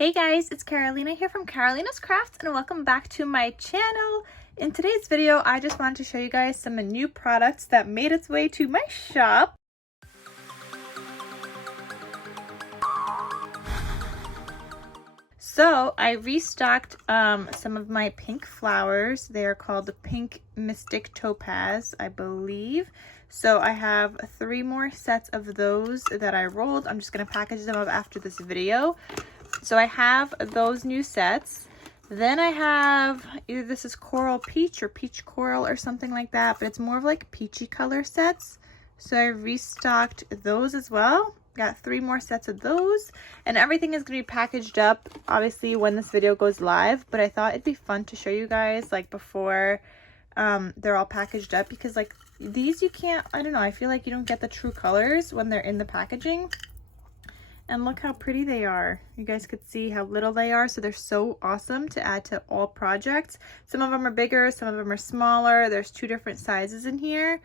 Hey guys, it's Carolina here from KarolinasKrafts and welcome back to my channel. In today's video, I just wanted to show you guys some new products that made its way to my shop. So I restocked some of my pink flowers. They are called the Pink Mystic Topaz, I believe. So I have 3 more sets of those that I rolled. I'm just going to package them up after this video. So I have those new sets. Then I have, either this is Coral Peach or Peach Coral or something like that, but it's more of like peachy color sets. So I restocked those as well. Got 3 more sets of those, and everything is going to be packaged up obviously when this video goes live, but I thought it'd be fun to show you guys like before they're all packaged up, because like these you can't, I don't know, I feel like you don't get the true colors when they're in the packaging. And look how pretty they are. You guys could see how little they are, so they're so awesome to add to all projects. Some of them are bigger, some of them are smaller. There's 2 different sizes in here.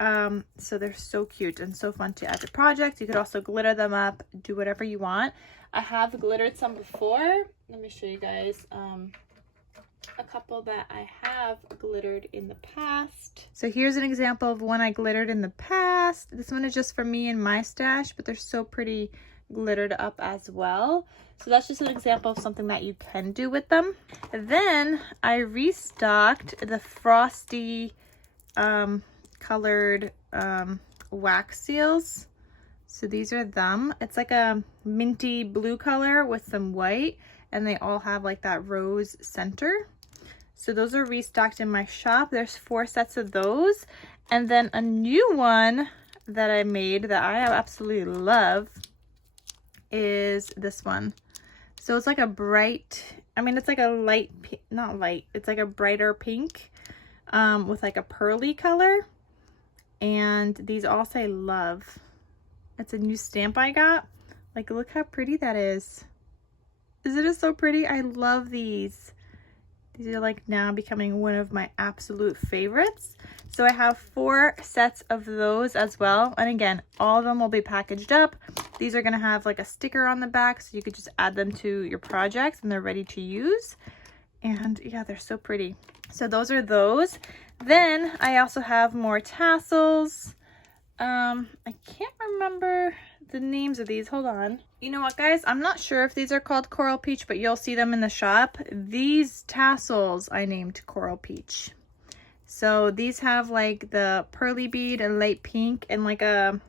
So they're so cute and so fun to add to projects. You could also glitter them up, do whatever you want. I have glittered some before. Let me show you guys a couple that I have glittered in the past. So here's an example of one I glittered in the past. This one is just for me and my stash, but they're so pretty glittered up as well. So that's just an example of something that you can do with them. Then I restocked the Frosty colored wax seals. So these are them. It's like a minty blue color with some white, and they all have like that rose center. So those are restocked in my shop. There's 4 sets of those. And then a new one that I made that I absolutely love is this one. So it's like a bright, I mean, it's like a light, not light, it's like a brighter pink with like a pearly color. And these all say love. It's a new stamp I got. Like, look how pretty that is. Isn't it so pretty? I love these. These are like now becoming one of my absolute favorites. So I have 4 sets of those as well. And again, all of them will be packaged up. These are gonna have like a sticker on the back, so you could just add them to your projects and they're ready to use. And yeah, they're so pretty. So those are those. Then I also have more tassels. I can't remember the names of these. Hold on. You know what, guys? I'm not sure if these are called Coral Peach, but you'll see them in the shop. These tassels I named Coral Peach. So these have like the pearly bead and light pink and like a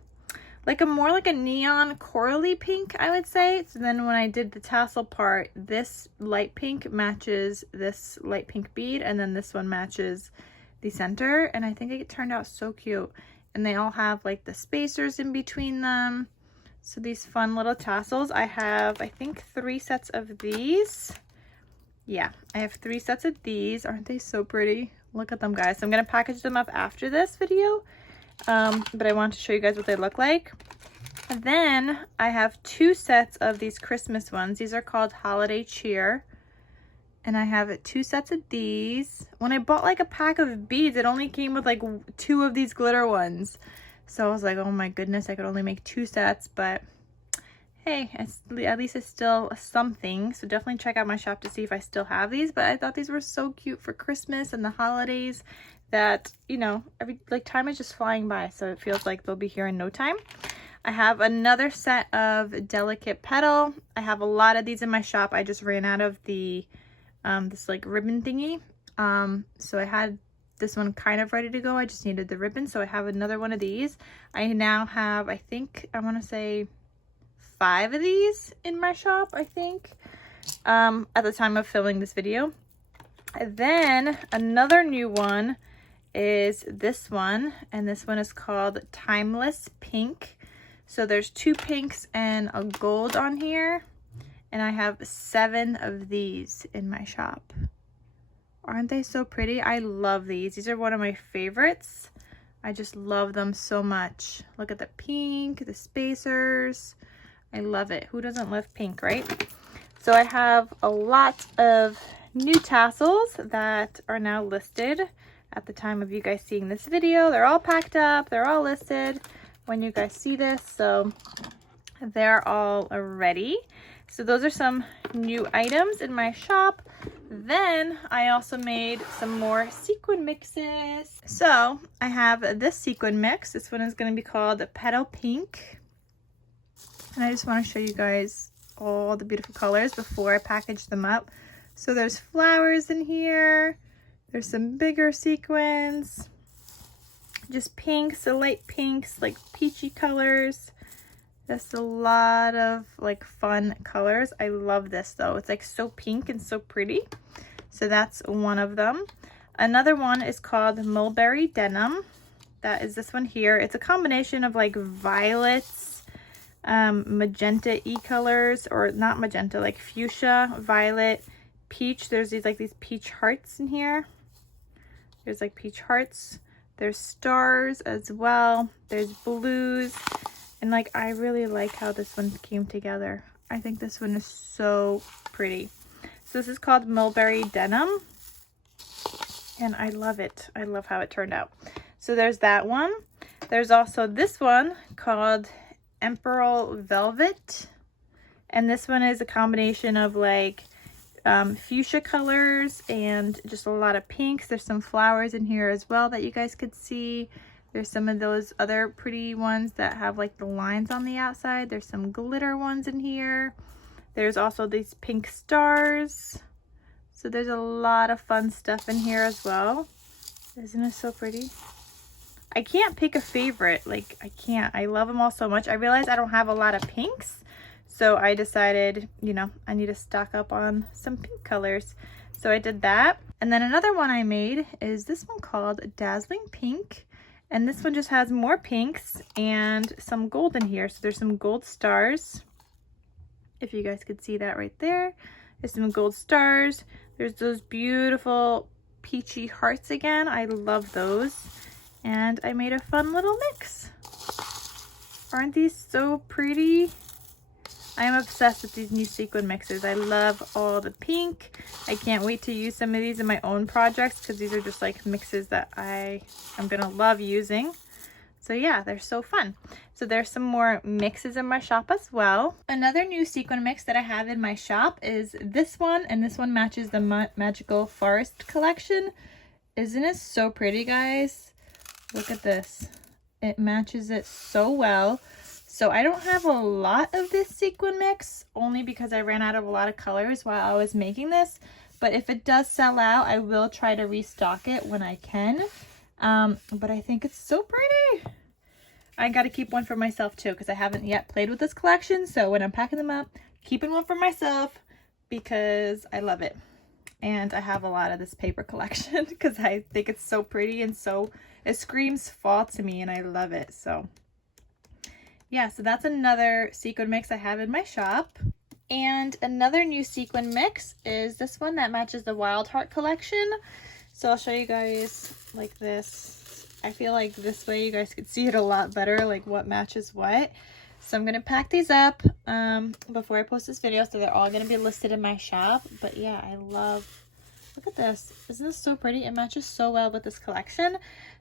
more like a neon corally pink, I would say. So then when I did the tassel part, this light pink matches this light pink bead, and then this one matches the center, and I think it turned out so cute. And they all have like the spacers in between them. So these fun little tassels. I have, I think, 3 sets of these. Yeah, I have 3 sets of these. Aren't they so pretty? Look at them, guys. So I'm gonna package them up after this video. But I want to show you guys what they look like. And then I have 2 sets of these Christmas ones. These are called Holiday Cheer. And I have 2 sets of these. When I bought like a pack of beads, it only came with like 2 of these glitter ones. So I was like, oh my goodness, I could only make 2 sets, but hey, at least it's still something. So definitely check out my shop to see if I still have these. But I thought these were so cute for Christmas and the holidays that, you know, time is just flying by. So it feels like they'll be here in no time. I have another set of Delicate Petal. I have a lot of these in my shop. I just ran out of the this like ribbon thingy. So I had this one kind of ready to go. I just needed the ribbon. So I have another one of these. I now have, I think, I want to say 5 of these in my shop, I think, at the time of filming this video. And then another new one is this one, and this one is called Timeless Pink. So there's 2 pinks and a gold on here, and I have 7 of these in my shop. Aren't they so pretty? I love these. These are one of my favorites. I just love them so much. Look at the pink, the spacers. I love it. Who doesn't love pink, right? So I have a lot of new tassels that are now listed at the time of you guys seeing this video. They're all packed up. They're all listed when you guys see this. So they're all ready. So those are some new items in my shop. Then I also made some more sequin mixes. So I have this sequin mix. This one is going to be called Petal Pink. And I just want to show you guys all the beautiful colors before I package them up. So there's flowers in here. There's some bigger sequins. Just pinks, so light pinks, like peachy colors. Just a lot of like fun colors. I love this though. It's like so pink and so pretty. So that's one of them. Another one is called Mulberry Denim. That is this one here. It's a combination of like violets, magenta-y colors, or not magenta, like fuchsia, violet, peach. There's these peach hearts in here. There's like peach hearts. There's stars as well. There's blues. And like, I really like how this one came together. I think this one is so pretty. So this is called Mulberry Denim. And I love it. I love how it turned out. So there's that one. There's also this one called Emperor Velvet. And this one is a combination of like fuchsia colors and just a lot of pinks. There's some flowers in here as well that you guys could see. There's some of those other pretty ones that have like the lines on the outside. There's some glitter ones in here. There's also these pink stars. So there's a lot of fun stuff in here as well. Isn't it so pretty? I can't pick a favorite. Like, I can't. I love them all so much. I realized I don't have a lot of pinks. So I decided, you know, I need to stock up on some pink colors. So I did that. And then another one I made is this one called Dazzling Pink. And this one just has more pinks and some gold in here. So there's some gold stars. If you guys could see that right there. There's some gold stars. There's those beautiful peachy hearts again. I love those. And I made a fun little mix. Aren't these so pretty? I'm obsessed with these new sequin mixes. I love all the pink. I can't wait to use some of these in my own projects because these are just like mixes that I am gonna love using. So yeah, they're so fun. So there's some more mixes in my shop as well. Another new sequin mix that I have in my shop is this one, and this one matches the Magical Forest collection. Isn't it so pretty, guys? Look at this. It matches it so well. So I don't have a lot of this sequin mix, only because I ran out of a lot of colors while I was making this. But if it does sell out, I will try to restock it when I can. But I think it's so pretty. I got to keep one for myself too, because I haven't yet played with this collection. So when I'm packing them up, keeping one for myself because I love it. And I have a lot of this paper collection because I think it's so pretty and so it screams fall to me, and I love it. So yeah, so that's another sequin mix I have in my shop. And another new sequin mix is this one that matches the Wild Heart collection. So I'll show you guys like this. I feel like this way you guys could see it a lot better, like what matches what. So I'm gonna pack these up before I post this video, so they're all gonna be listed in my shop. But yeah, I love, look at this. Isn't this so pretty? It matches so well with this collection.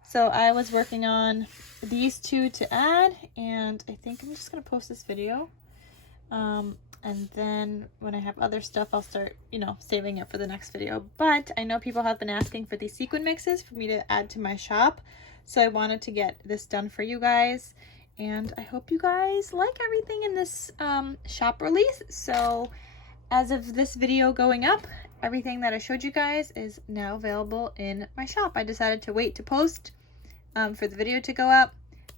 So I was working on these two to add, and I think I'm just gonna post this video. And then when I have other stuff, I'll start, you know, saving it for the next video. But I know people have been asking for these sequin mixes for me to add to my shop. So I wanted to get this done for you guys. And I hope you guys like everything in this shop release. So as of this video going up, everything that I showed you guys is now available in my shop. I decided to wait to post for the video to go up.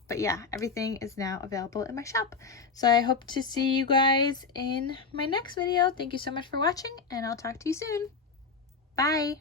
But yeah, everything is now available in my shop. So I hope to see you guys in my next video. Thank you so much for watching, and I'll talk to you soon. Bye.